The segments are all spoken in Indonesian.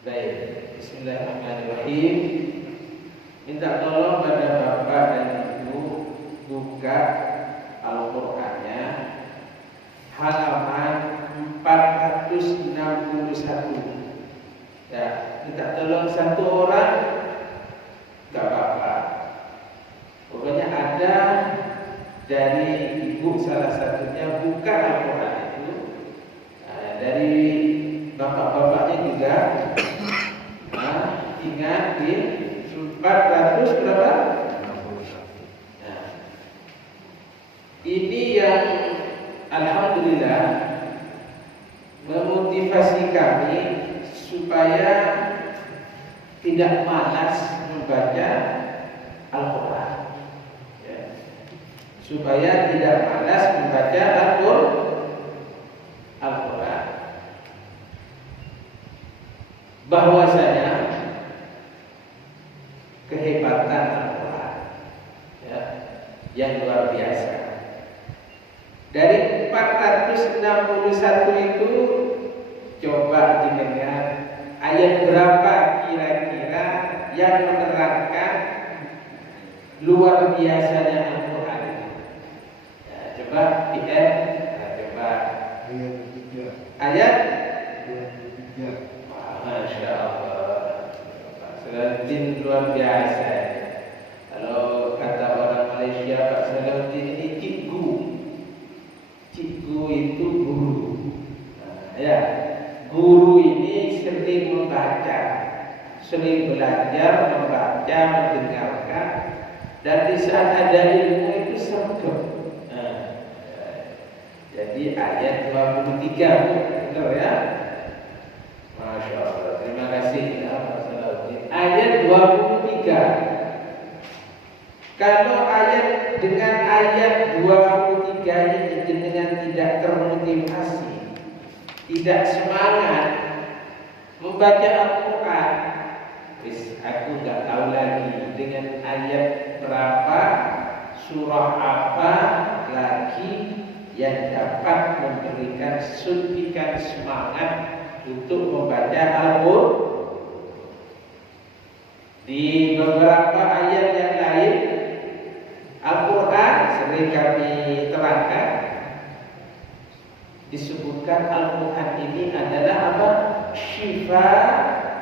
Baik, bismillahirrahmanirrahim. Minta tolong pada bapak dan ibu buka Al-Qur'annya halaman 461. Ya, minta tolong satu orang, gak apa-apa. Pokoknya ada dari ibu salah satunya buka Al-Qur'an itu. Nah, dari bapak-bapaknya juga ingat di 400 berapa? Nah, ini yang alhamdulillah memotivasi kami supaya tidak malas membaca Al-Quran, ya. Supaya tidak malas membaca Al-Quran. Bahwasanya kehebatan Al-Quran, ya, yang luar biasa. Dari 461 itu coba didengar ayat berapa kira-kira yang menerangkan luar biasanya Al-Quran itu. Ya, coba PM, coba ayat 23. Masya Allah, Salahuddin luar biasa. Kalau kata orang Malaysia, Pak Salahuddin ini cikgu. Cikgu itu guru. Nah, ya, guru ini sering membaca, sering belajar, membaca, mendengarkan, dan di saat ada ilmu itu sergap. Nah, jadi ayat 23, benar ya? Masya Allah, terima kasih ya Pak Salahuddin. Ayat 23. Kalau ayat dengan ayat 23 ini dengan tidak termotivasi, tidak semangat membaca Al-Quran, aku nggak tahu lagi dengan ayat berapa, surah apa lagi yang dapat memberikan suntikan semangat untuk membaca Al-Quran. Di beberapa ayat yang lain Al-Quran sering kami terangkan, disebutkan Al-Quran ini adalah apa? Syifa'un.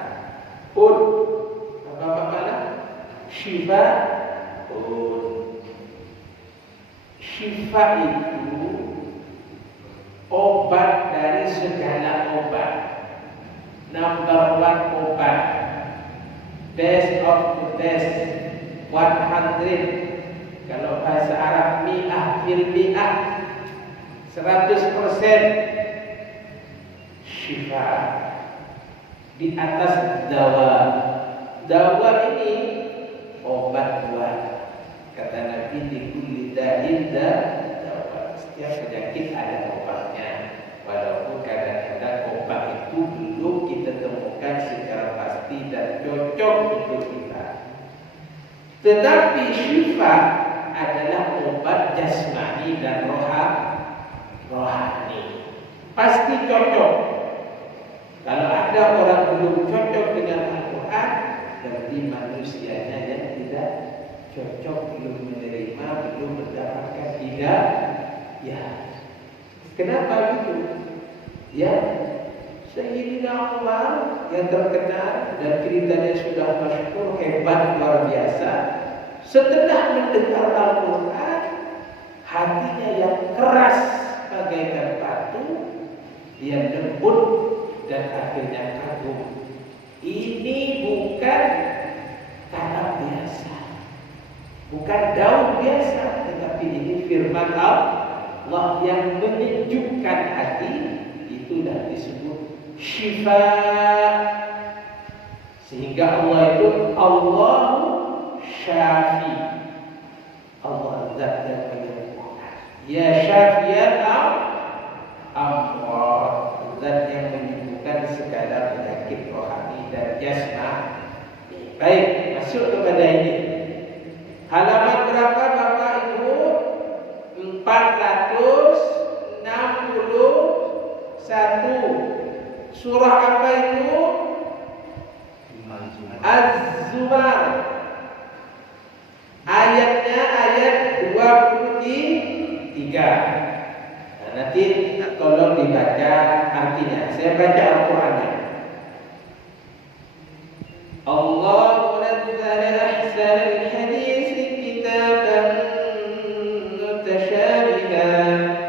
Apa makna? Syifa'un. Syifa itu obat dari segala obat, number one obat, best of the best, 100. Kalau bahasa Arab mi'ah fil mi'ah, 100% syifa. Di atas dawa. Dawa ini obat buat. Kata Nabi di kulli da'in dawa. Setiap penyakit ada obatnya. Walaupun kadang-kadang obat itu belum kita temukan secara pasti dan cocok untuk kita. Tetapi syifa adalah obat jasmani dan rohani. Pasti cocok. Kalau ada orang belum cocok dengan Al-Quran, berarti manusianya yang tidak cocok, belum menerima, belum mendapatkan hidayah. Ya, kenapa gitu? Ya, Sayyidina Umar yang terkenal dan ceritanya sudah masyhur, hebat, luar biasa. Setelah mendengar Al-Quran, hatinya yang keras bagaikan batu, dia lembut dan akhirnya kagum. Ini bukan kata biasa, bukan daun biasa, tetapi ini firman Allah yang menyejukkan hati. Itulah disebut syifa. Sehingga Allah itu Allah Syafi. Allah zat yang menyembuhkan. Ya Syafi'an amwat, zat yang menyembuhkan segala penyakit rohani dan jasmani. Baik, masuk kepada ini. Halaman berapa Bapak Ibu? 461. Surah apa itu? Az-Zumar. Ayatnya ayat 23. Nah, nanti tolong dibaca artinya. Saya baca Al-Qur'annya. Allah nazzala ahsanal hadits kitaban mutasyabihan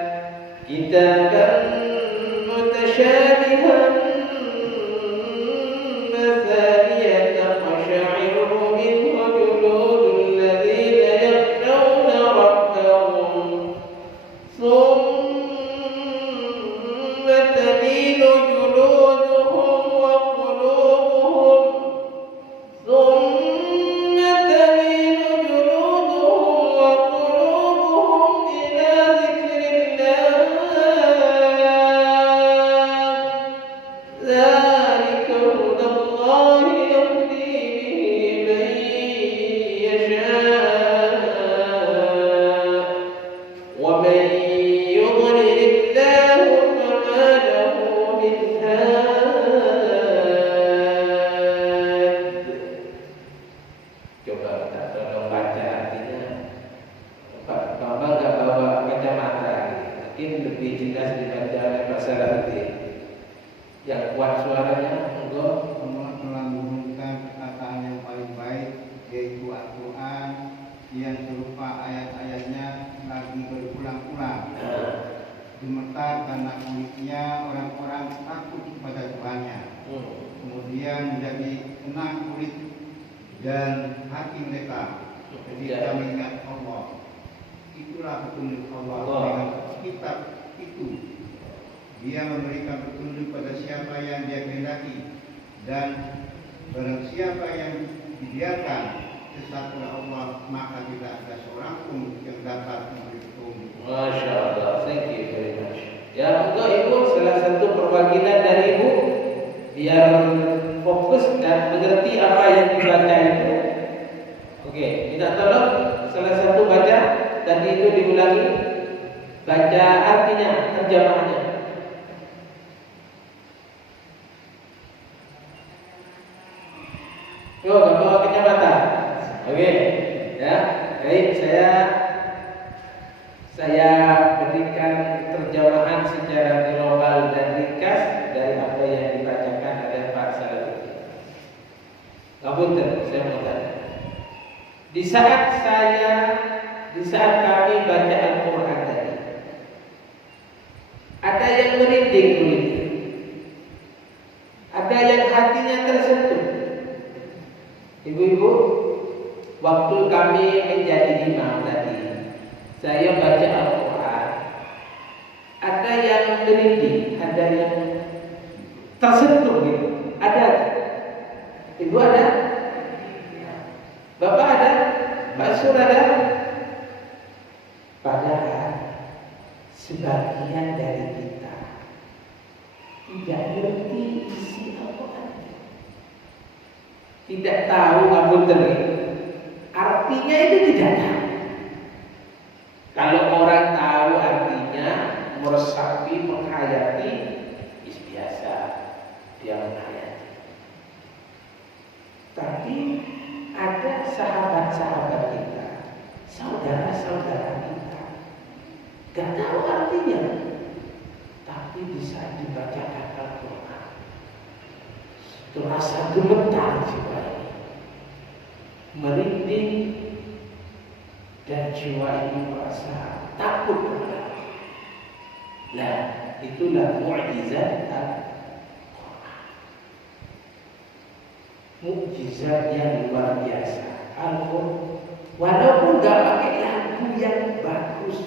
mukjizat yang luar biasa. Al-Qur'an walaupun gak pakai lagu yang bagus,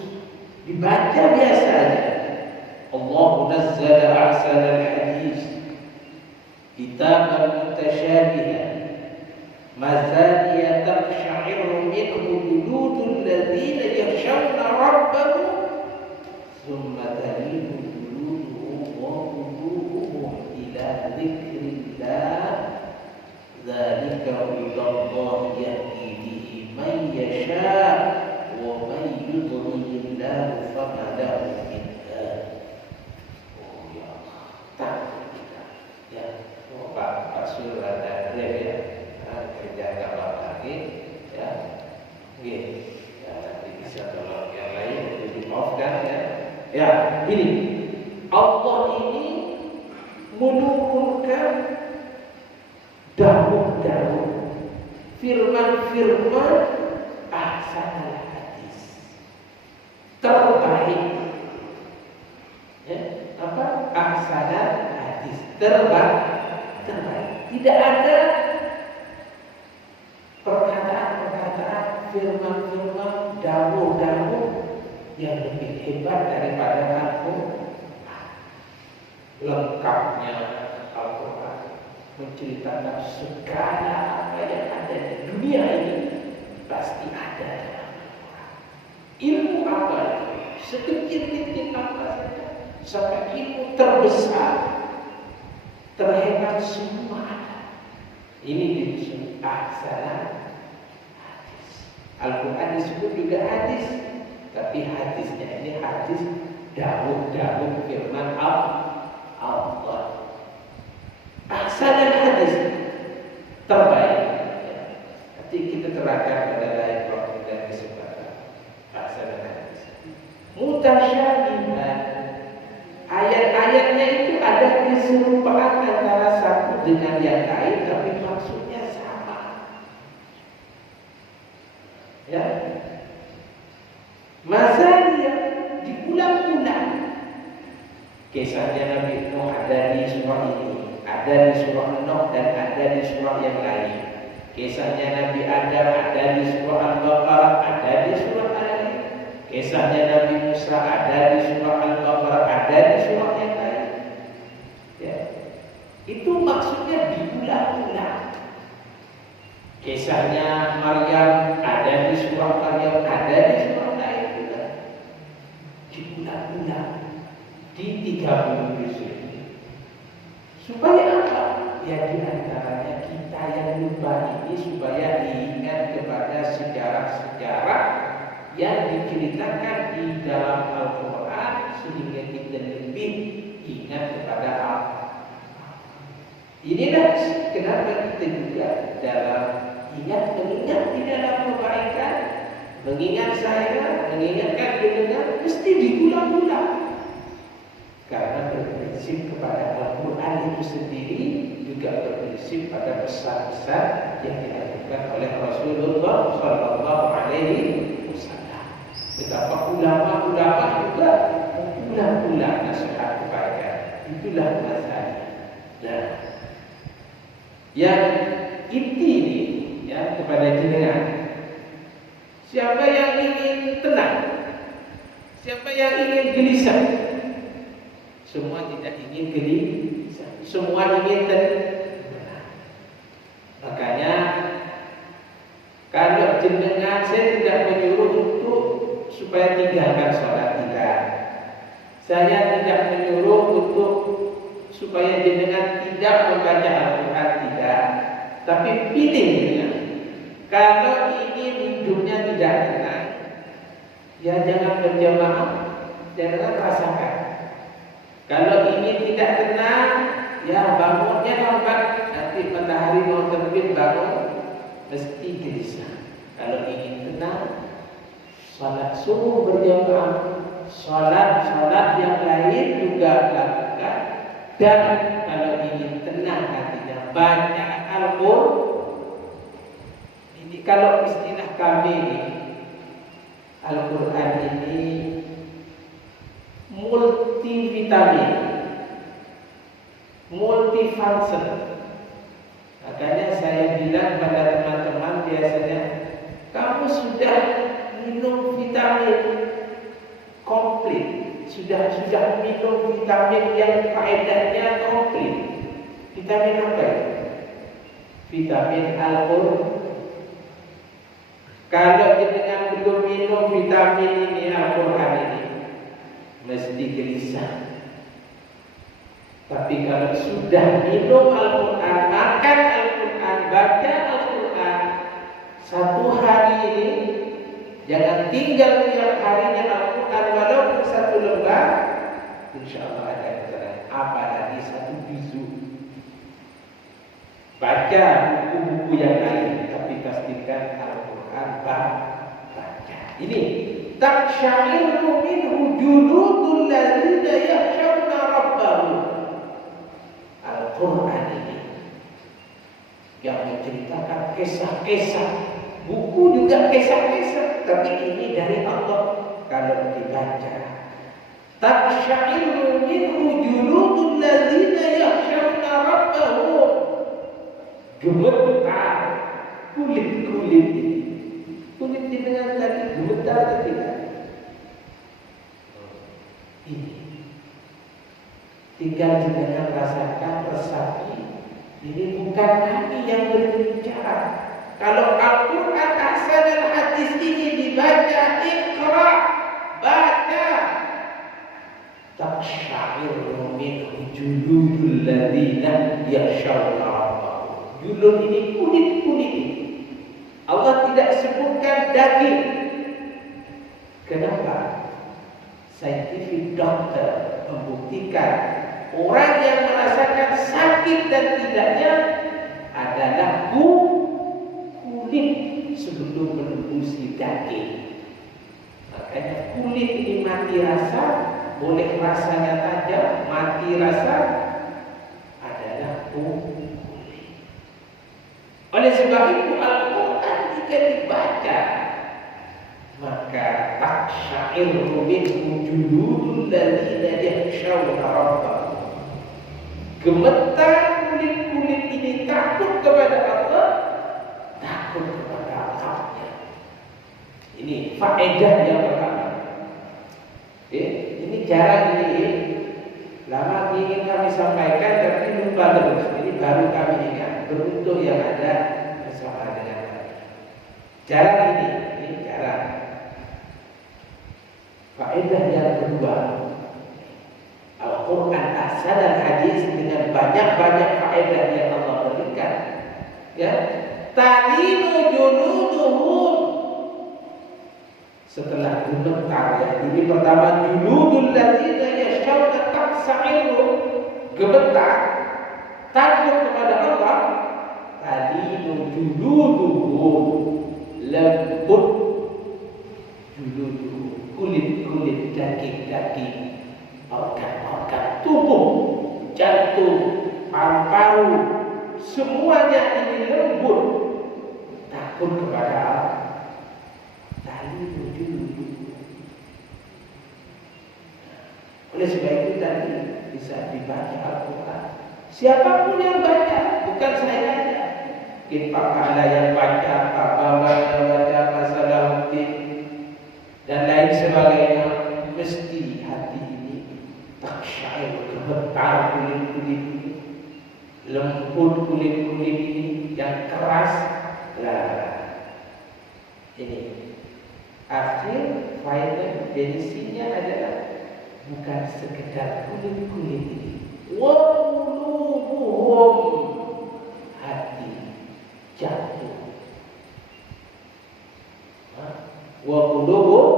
dibaca biasa aja. Allah nazzala ahsanal hadits kitaban mutasyabihan mathaniya taqsha'iru minhu juludul ladzina yakhshawna rabbahum thumma talinu juluduhum wa qulubuhum ila dzikrillah. Dzalika hudallahi yahdi bihi man yasha' wa man yudlilillahu fama lahu min hadi. Oh ya Allah, takut kita. Ya, Pak. Pak Sur ada Grab ya, kerja kapal lagi ya, ya nanti bisa tolong yang lain dimaafkan ya. Ya ini Allah ini menurunkan dawuh-dawuh, firman-firman ahsanal hadis terbaik ya, apa ahsanal hadis terbaik. Tidak ada perkataan-perkataan, firman-firman, dawuh-dawuh yang lebih hebat daripada Al-Quran. Lengkapnya Al-Quran menceritakan segala apa yang ada di dunia ini pasti ada dalam Al-Quran. Ilmu apa itu? Sekecil-kecil apa saja, sampai ilmu terbesar, terhebat semua ada. Ini disebut ahsanal hadis. Al-Quran disebut juga hadis, tapi hadisnya ini hadis dawuh-dawuh firman Allah. Ahsanal hadis terbaik. Nanti kita terangkan pada lain waktu dan kesempatan. Ahsanal hadis. Mutasyabihat. Ayat-ayatnya itu ada keserupaan antara satu dengan yang lain, tapi maksudnya sama. Ya. Masanya diulang-ulang. Kisahnya Nabi Nuh ada di surah ini, ada di surah Nuh dan ada di surah yang lain. Kisahnya Nabi Adam ada di surah Al-Baqarah, ada di surah Al-Lain. Kisahnya Nabi Musa ada di surah Al-Baqarah, ada di surah yang lain. Ya. Itu maksudnya diulang-ulang. Kisahnya Maryam ada di surah Maryam, ada di surah lain juga. Diulang-ulang di 30 juz. Supaya apa? Ya diantaranya kita yang lupa ini supaya diingat kepada sejarah-sejarah yang diceritakan di dalam Al-Quran, sehingga kita lebih ingat kepada Allah. Inilah kenapa kita juga dalam mengingat di dalam kebaikan, mengingat saya, mengingatkan pendengar, mesti diulang-ulang. Karena berprinsip kepada Al-Quran itu sendiri, juga berprinsip pada pesan-pesan yang dilakukan oleh Rasulullah Sallallahu Alaihi Wasallam. Betapa ulama-ulama juga ulang-ulang nasihat kebaikan. Itulah masalahnya. Nah, yang inti ini ya kepada jenengan, siapa yang ingin tenang, siapa yang ingin gelisah, semua tidak ingin gelisah, semua ingin tenang. Makanya kalau jenengan, saya tidak menyuruh untuk supaya tinggalkan sholat, tidak. Saya tidak menyuruh untuk supaya jenengan tidak membaca Al-Quran, tidak. Tapi pilih jenengan. Kalau ingin hidupnya tidak tenang, ya jangan berjamaah, jangan rasakan. Kalau ingin tidak tenang, ya bangunnya lambat, nanti matahari mau terbit bangun, mesti gelisah. Kalau ingin tenang, salat subuh berjamaah, salat yang lain juga lakukan. Dan kalau ingin tenang hatinya, baca Al-Quran. Ini kalau istilah kami ini, Al-Quran ini multivitamin, multifunction. Makanya saya bilang pada teman-teman biasanya, kamu sudah minum vitamin komplit, sudah minum vitamin yang faedahnya komplit. Vitamin apa itu? Vitamin Al-Quran. Kalau jenengan belum minum vitamin ini, Al-Quran ini, mesti gelisah. Tapi kalau sudah minum Al-Quran, makan Al-Quran, baca Al-Quran, satu hari ini, jangan tinggal tiap harinya Al-Quran walaupun satu lembar, insya Allah ada yang terang. Apalagi satu juzuk. baca buku-buku yang lain, tapi pastikan Al-Quran baca. Ini taksya'iru minhu juludul ladzina yakhshawna rabbahum. Al-Quran ini yang menceritakan kisah-kisah, buku juga kisah-kisah, tapi ini dari Allah. Kalau dibaca, taksya'iru minhu juludul ladzina yakhshawna rabbahum, gemetar kulit-kulit ini. Kulit didengar tadi gemetar atau tidak? Ini tinggal didengar, rasakan, resapi. Ini bukan kami yang berbicara. Kalau Al-Quran ahsan al-hadis ini dibaca, iqra, baca, taksya'iru minhu juludul ladzina yakhshawna rabbahum. Julud ini kulit-kulit ini. Allah tidak sebutkan daging. Kenapa? Scientific doctor membuktikan orang yang merasakan sakit dan tidaknya adalah kulit sebelum menembusi daging. Makanya kulit ini mati rasa, boleh rasanya tajam, mati rasa adalah kulit. Oleh sebab itu Al-Quran jika dibaca, maka taksya'iru minhu juludul ladzina yakhshawna rabbahum. Gemetar kulit-kulit ini takut kepada Allah, takut kepada Allahnya. Ini faedah yang pertama. Ini jarang ini, lama ingin kami sampaikan tapi lupa terus. Ini baru kami ingat. Beruntung yang ada bersama dengan kami. Jarang ini jarang. Faedah yang kedua, Al-Quran ahsan al-hadis dengan banyak-banyak faedah yang Allah berikan. Ya, talinu juluduhum. Setelah gemetar, ya, ini pertama juludul ladzina yakhshawna taksya'iru, gemetar, takut kepada Allah. Talinu juluduhum, lembut juluduhum, kulit-kulit, daging-daging, organ-organ tubuh, jantung, paru-paru, semuanya ini lembut, takut kepada Allah. Talinu juluduhum. Oleh sebab itu tadi bisa dibaca Al-Quran. Siapapun yang baca, bukan saya saja. Mungkin Pak Kala yang baca, Pak Bambang yang baca, masalah hukum dan lain sebagainya, mesti hati ini taksya'iru, gemetar kulit-kulit ini, lembut kulit-kulit ini, yang keras. Ini akhir final bensinnya adalah bukan sekedar kulit-kulit ini. Wa qulubuhum, hati, jantung. Wa qulubuhum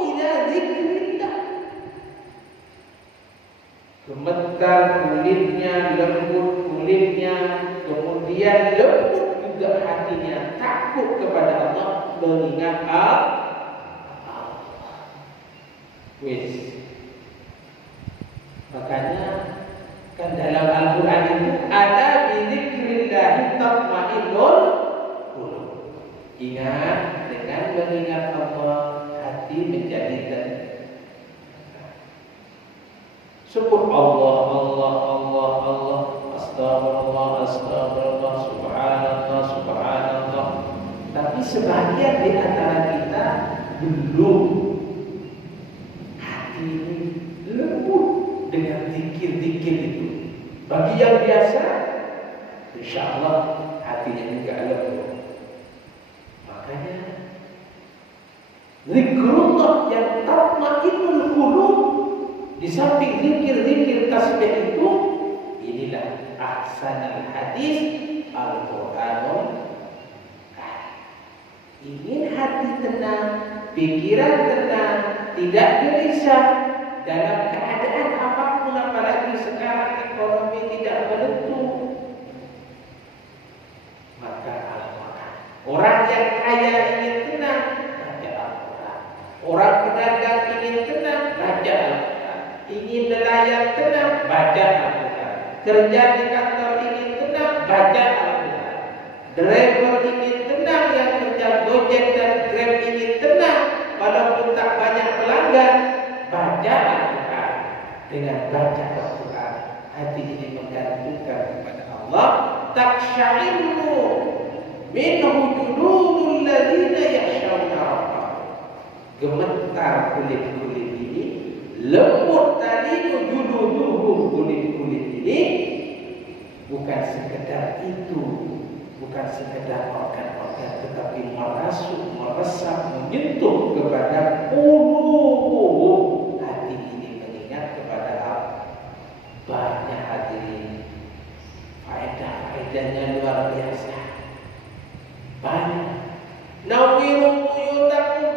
ila dzikrillah. Gemetar kulitnya, lembut kulitnya, kemudian lembut juga hatinya, takut kepada Allah, mengingat Allah. Makanya kan dalam Al-Quran itu ada bidzikrillah tatma'innul qulub. Ingat, dengan mengingat Allah, hati menjadi tenang. Sebut Allah, Allah, Allah, Allah, astagfirullah, astagfirullah, subhanallah, subhanallah. Tapi sebagian di antara kita belum hati ini lembut dengan zikir-zikir itu. Bagi yang biasa, insya Allah hatinya juga lembut. Makanya zikrullah yang tatma'innul qulub, di samping zikir-zikir tasbih itu, inilah ahsanul hadis Al-Quranul. Ingin hati tenang, pikiran tenang, tidak gelisah, dalam keadaan kaya ingin tenang, baca Al-Quran. Orang pedagang ingin tenang, baca Al-Quran. Ingin nelayan tenang, baca Al-Quran. Kerja di kantor ingin tenang, baca Al-Quran. Driver ingin tenang, yang kerja Gojek dan Grab ingin tenang, walaupun tak banyak pelanggan, baca Al-Quran. Dengan baca Al-Quran, hati ini menggantungkan kepada Allah. Taksya'irru minhu juludul ladzina yakhshawna rabbahum. Gemetar kulit-kulit ini, lembut talinu juluduhum, kulit-kulit ini bukan sekedar itu, bukan sekedar organ-organ, tetapi merasuk, meresap, menyentuh kepada qulubuhum. Hati ini mengingat kepada Allah. Banyak hadirin, faedah-faedahnya luar biasa. Banyak. Nawiru buyutakum,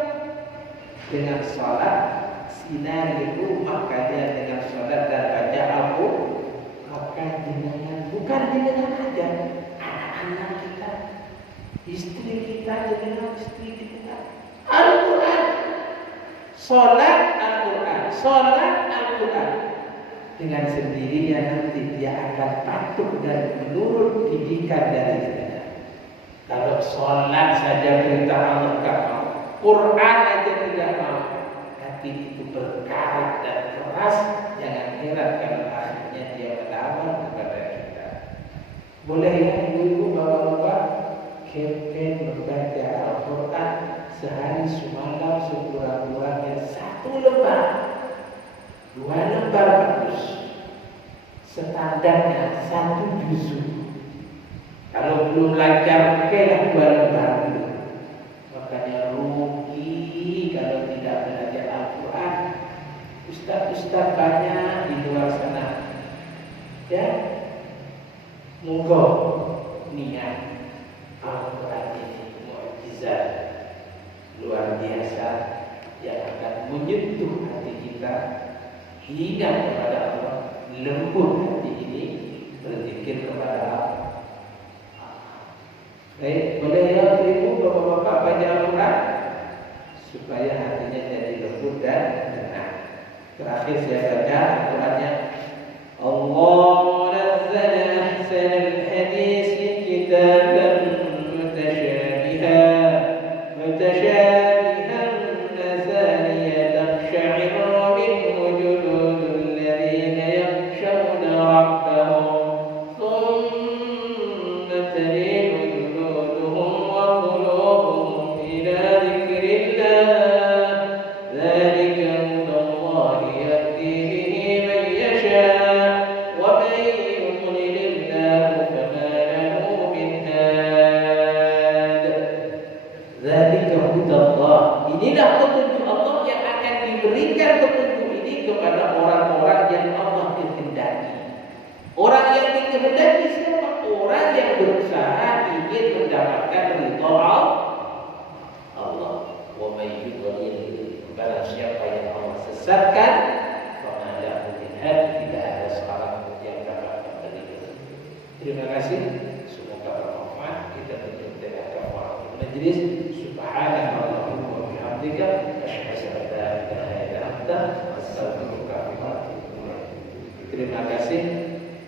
dengan salat sinari rumah kalian dengan salat dan baca Al-Quran. Maka dengan, bukan dengan aja anak-anak kita, istri kita, dengan istri kita, Al-Quran, salat Al-Quran, salat Al-Quran. Dengan sendirinya nanti dia akan patuh dan menurut didikan dari kita. Kalau sholat saja perintah Allah tak mau, Quran aja tidak mau, hati itu berkarat dan keras. Jangan heran kalau akhirnya dia melawan kepada kita. Boleh ya ibu-ibu, bapak-bapak, campaign membaca Al-Quran sehari semalam sekurang-kurangnya 1 lembar. 2 lembar bagus. Standarnya 1 juzuk. Kalau belum lancar, oke lah 2 lembar dulu. Makanya rugi kalau tidak belajar Al-Quran. Ustaz-ustaz banyak di luar sana. Ya, monggo niat Al-Quran ini mukjizat luar biasa yang akan menyentuh hati kita hingga kepada Allah. Lembut hati ini berzikir kepada Allah. Baik, boleh ya ibu, bapak-bapak baca Al-Quran supaya hatinya jadi lembut dan tenang. Terakhir saya baca Al-Qurannya. Allah nazzala ahsanal hadisi kitaban mutasyabihan masaniya taqsha'irru minhu juludul ladzina yakhshawna rabbahum thumma talinu juluduhum wa qulubuhum ila dzikrillah. Dzalika hudallahi yahdi bihi man yasha' wa man yudlilillahu fama lahu min had. Dzalika hudallah. Inilah petunjuk Allah yang akan diberikan petunjuk ini kepada orang-orang yang Allah kehendaki. Orang yang dikehendaki siapa? Orang yang berusaha ingin mendapatkan ridha Allah. Wa may yudlil, barang siapa yang Allah sesatkan, fama lahu min had, tidak ada seorang pun yang dapat memberi petunjuk. Terima kasih. Semoga bermanfaat. Kita tutup dengan kafaratul majlis. Subhanallahumma wa bihamdika, asyhadu an la ilaha illa anta, astaghfiruka wa atubu ilaik. Terima kasih.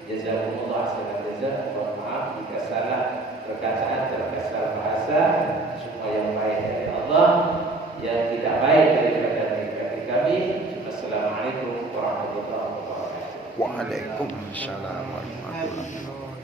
Jazakumullah khairan jazaa. Mohon maaf jika salah perkataan, terkasar bahasa. Semua yang baik dari Allah, yang tidak baik daripada kami. Assalamualaikum warahmatullahi wabarakatuh. Waalaikumsalam warahmatullahi wabarakatuh.